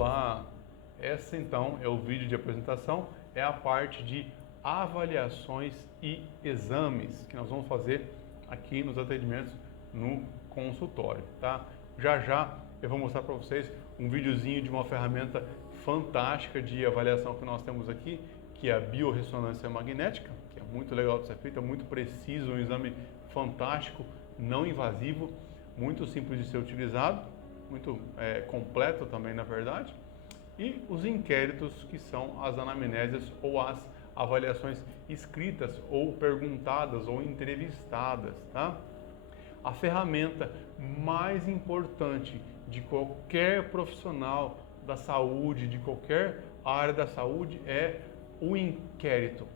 Olá! Essa então é o vídeo de apresentação, é a parte de avaliações e exames que nós vamos fazer aqui nos atendimentos no consultório, tá? Já já eu vou mostrar para vocês um videozinho de uma ferramenta fantástica de avaliação que nós temos aqui, que é a biorressonância magnética, que é muito legal de ser feita, muito preciso, um exame fantástico, não invasivo, muito simples de ser utilizado, muito completo também, na verdade. E os inquéritos, que são as anamnésias ou as avaliações escritas ou perguntadas ou entrevistadas, tá? A ferramenta mais importante de qualquer profissional da saúde, de qualquer área da saúde, é o inquérito.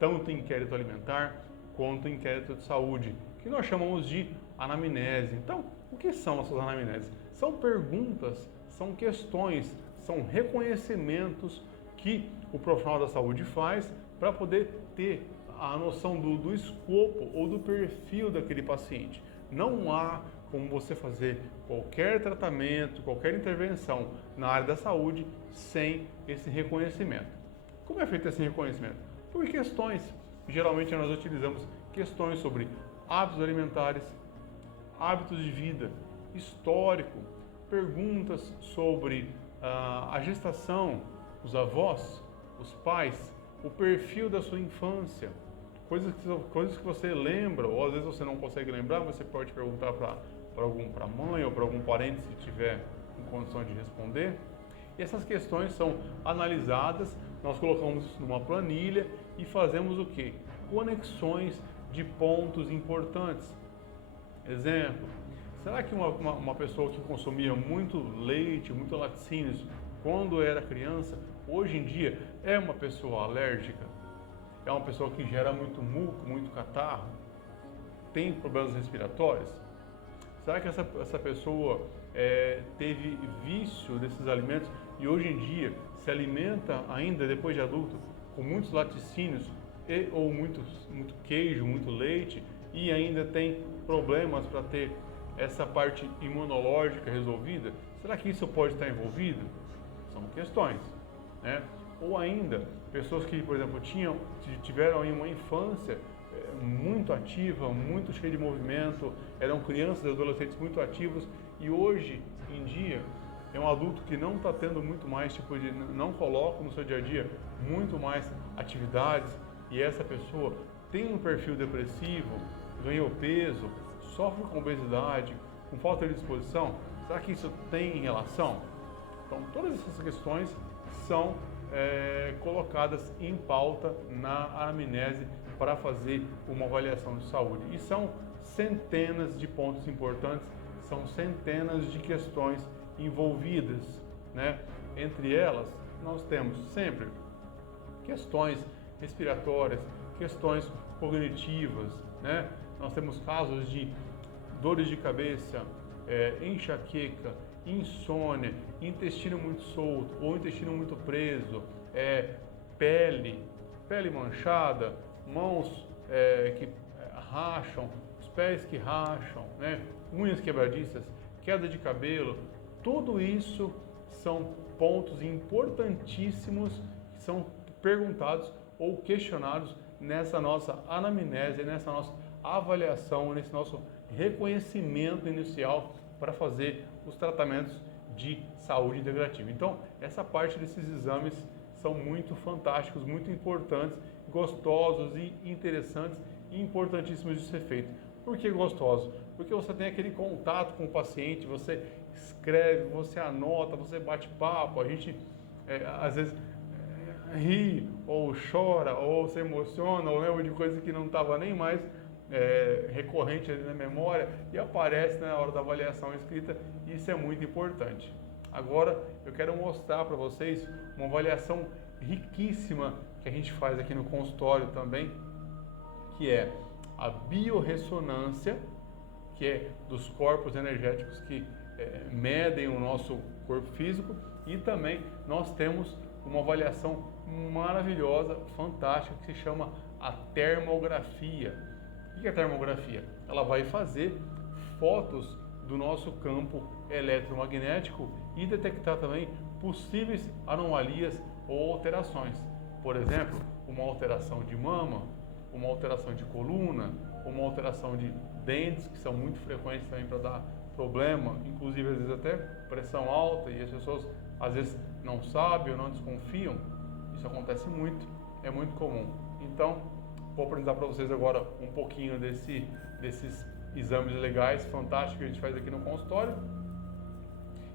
Tanto inquérito alimentar quanto inquérito de saúde, que nós chamamos de anamnese. Então, o que são essas anamneses? São perguntas, são questões, são reconhecimentos que o profissional da saúde faz para poder ter a noção do escopo ou do perfil daquele paciente. Não há como você fazer qualquer tratamento, qualquer intervenção na área da saúde sem esse reconhecimento. Como é feito esse reconhecimento? Por questões. Geralmente nós utilizamos questões sobre hábitos alimentares, hábitos de vida, histórico, perguntas sobre a gestação, os avós, os pais, o perfil da sua infância, coisas que você lembra, ou às vezes você não consegue lembrar, você pode perguntar para a mãe ou para algum parente se tiver em condição de responder. E essas questões são analisadas, nós colocamos isso numa planilha e fazemos o quê? Conexões de pontos importantes. Exemplo, será que uma pessoa que consumia muito leite, muito laticínios quando era criança, hoje em dia é uma pessoa alérgica? É uma pessoa que gera muito muco, muito catarro? Tem problemas respiratórios? Será que essa pessoa teve vício desses alimentos e hoje em dia se alimenta ainda depois de adulto com muitos laticínios ou muito queijo, muito leite e ainda tem problemas para ter essa parte imunológica resolvida? Será que isso pode estar envolvido? São questões, né? Ou ainda, pessoas que, por exemplo, tiveram aí uma infância muito ativa, muito cheia de movimento, eram crianças e adolescentes muito ativos e hoje em dia é um adulto que não está tendo muito mais, não coloca no seu dia a dia muito mais atividades e essa pessoa tem um perfil depressivo, ganhou peso, sofre com obesidade, com falta de disposição. Será que isso tem relação? Então, todas essas questões são colocadas em pauta na anamnese para fazer uma avaliação de saúde. E são centenas de pontos importantes, são centenas de questões envolvidas, né? Entre elas, nós temos sempre questões respiratórias, questões cognitivas, né? Nós temos casos de dores de cabeça, enxaqueca, insônia, intestino muito solto ou intestino muito preso, pele manchada, mãos que racham, os pés que racham, né? Unhas quebradiças, queda de cabelo, tudo isso são pontos importantíssimos que são perguntados ou questionados nessa nossa anamnese, nessa nossa avaliação, nesse nosso reconhecimento inicial para fazer os tratamentos de saúde integrativa. Então, essa parte desses exames são muito fantásticos, muito importantes, gostosos e interessantes e importantíssimos de ser feito. Por que gostoso? Porque você tem aquele contato com o paciente, você escreve, você anota, você bate papo, a gente às vezes ri, ou chora, ou se emociona, ou lembra de coisas que não estava nem mais recorrente ali na memória e aparece na hora da avaliação escrita. Isso é muito importante. Agora eu quero mostrar para vocês uma avaliação riquíssima que a gente faz aqui no consultório também, que é a biorressonância, que é dos corpos energéticos que medem o nosso corpo físico, e também nós temos uma avaliação maravilhosa, fantástica, que se chama a termografia. O que é a termografia? Ela vai fazer fotos do nosso campo eletromagnético e detectar também possíveis anomalias ou alterações. Por exemplo, uma alteração de mama, uma alteração de coluna, uma alteração de dentes, que são muito frequentes também para dar problema, inclusive às vezes até pressão alta, e as pessoas às vezes não sabem ou não desconfiam. Isso acontece muito, é muito comum. Então, vou apresentar para vocês agora um pouquinho desses exames legais, fantásticos que a gente faz aqui no consultório.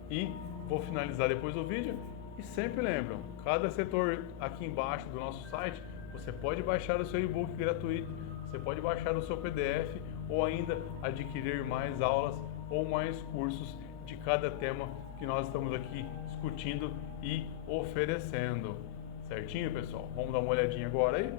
E vou finalizar depois o vídeo. E sempre lembram, cada setor aqui embaixo do nosso site, você pode baixar o seu e-book gratuito, você pode baixar o seu PDF ou ainda adquirir mais aulas ou mais cursos de cada tema que nós estamos aqui discutindo e oferecendo. Certinho, pessoal? Vamos dar uma olhadinha agora aí?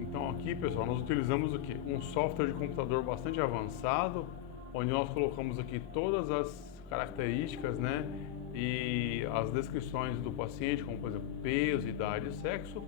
Então aqui, pessoal, nós utilizamos o quê? Um software de computador bastante avançado, onde nós colocamos aqui todas as características, né, e as descrições do paciente, como por exemplo, peso, idade e sexo.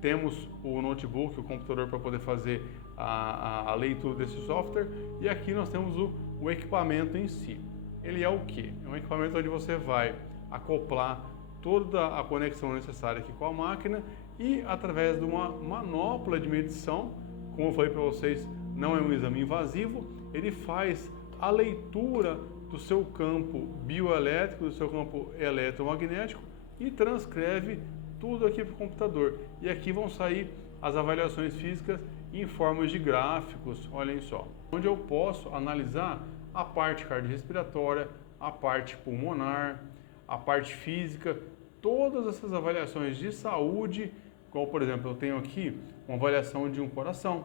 Temos o notebook, o computador para poder fazer a leitura desse software, e aqui nós temos o equipamento em si. Ele é o quê? É um equipamento onde você vai acoplar toda a conexão necessária aqui com a máquina e através de uma manopla de medição, como eu falei para vocês, não é um exame invasivo, ele faz a leitura do seu campo bioelétrico, do seu campo eletromagnético e transcreve tudo aqui para o computador. E aqui vão sair as avaliações físicas em formas de gráficos, olhem só, onde eu posso analisar a parte cardiorrespiratória, a parte pulmonar, a parte física, todas essas avaliações de saúde, como por exemplo, eu tenho aqui uma avaliação de um coração.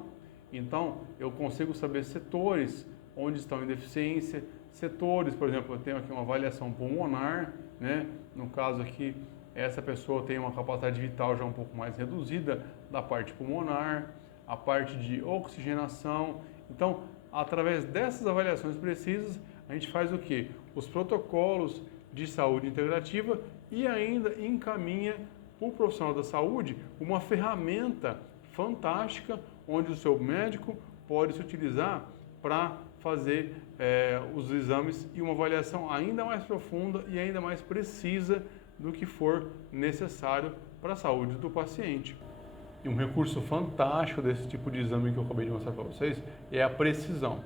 Então, eu consigo saber setores onde estão em deficiência, setores, por exemplo, eu tenho aqui uma avaliação pulmonar, né? No caso aqui, essa pessoa tem uma capacidade vital já um pouco mais reduzida da parte pulmonar, a parte de oxigenação. Então, através dessas avaliações precisas, a gente faz o quê? Os protocolos de saúde integrativa e ainda encaminha para o profissional da saúde uma ferramenta fantástica onde o seu médico pode se utilizar para fazer os exames e uma avaliação ainda mais profunda e ainda mais precisa do que for necessário para a saúde do paciente. E um recurso fantástico desse tipo de exame que eu acabei de mostrar para vocês é a precisão.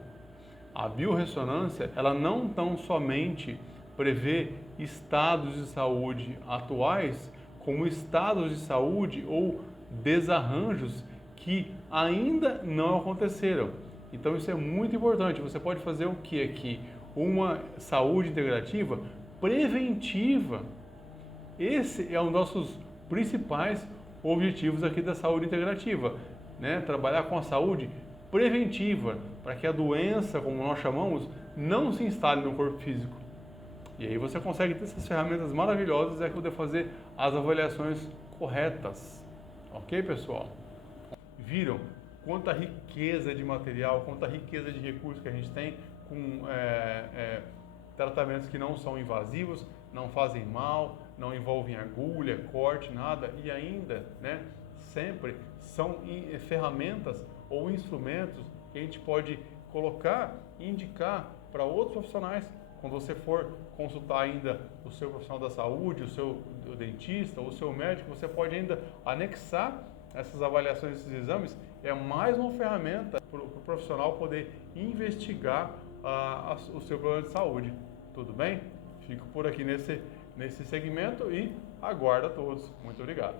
A biorressonância, ela não tão somente prevê estados de saúde atuais, como estados de saúde ou desarranjos que ainda não aconteceram. Então isso é muito importante. Você pode fazer o que aqui? Uma saúde integrativa preventiva. Esse é um dos nossos principais objetivos aqui da saúde integrativa, né? Trabalhar com a saúde preventiva, para que a doença, como nós chamamos, não se instale no corpo físico. E aí você consegue ter essas ferramentas maravilhosas para poder fazer as avaliações corretas. Ok, pessoal? Viram quanta riqueza de material, quanta riqueza de recursos que a gente tem com tratamentos que não são invasivos, não fazem mal, não envolvem agulha, corte, nada, e ainda, né, sempre são ferramentas ou instrumentos que a gente pode colocar e indicar para outros profissionais. Quando você for consultar ainda o seu profissional da saúde, o dentista, o seu médico, você pode ainda anexar essas avaliações, esses exames. É mais uma ferramenta para o profissional poder investigar o seu problema de saúde. Tudo bem? Fico por aqui nesse segmento e aguardo a todos. Muito obrigado.